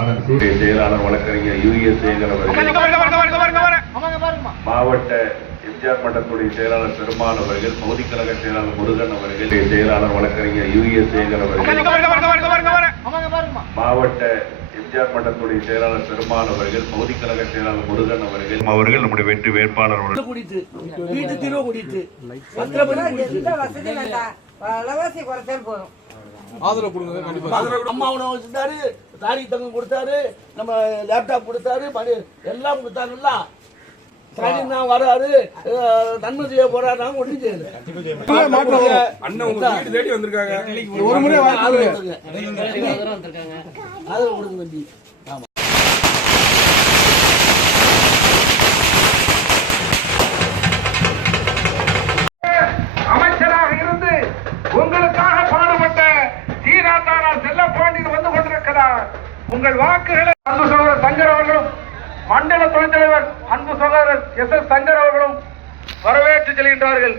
அதன் செயலாளர் வழக்கறிஞர் யூஎஸ் சேகர் அவர்கள், மாவட்ட எம்ஜிஆர் மன்றத்துடைய செயலாளர் பெருமாள் அவர்கள், பகுதி கழக செயலாளர் முருகன் அவர்கள், செயலாளர் வழக்கறிஞர் யூஎஸ் சேகர் அவர்கள், மாவட்ட எம்ஜிஆர் மன்றத்துடைய செயலாளர் பெருமாள் அவர்கள், பகுதி கழக செயலாளர் முருகன் அவர்கள் நம்முடைய வெற்றி வேட்பாளர் ஆதரவு கொடுங்க. கண்டிப்பா அம்மா உணவு வச்சிருந்தாரு, தாடி தங்கம் கொடுத்தாரு, நம்ம லேப்டாப் கொடுத்தாரு, எல்லாம் கொடுத்தாருல்ல. ஸ்டாலின் தான் வராரு, நன்மை செய்ய போறாரு, ஒன்றும் செய்யல. தேடி வந்திருக்காங்க, ஒரு முறை ஆதரவு கொடுங்க தம்பி. அமைச்சராக இருந்து உங்களுக்காக பாடுபட்ட செல்லப்பாண்டியன் வந்து கொண்டிருக்கிறார். உங்கள் வாக்குகளை அன்பு சகோதரர் சங்கர் அவர்களும், மண்டல துணைத் தலைவர் அன்பு சகோதரர் எஸ்.எஸ். சங்கர் அவர்களும் வரவேற்று செல்கின்றார்கள்.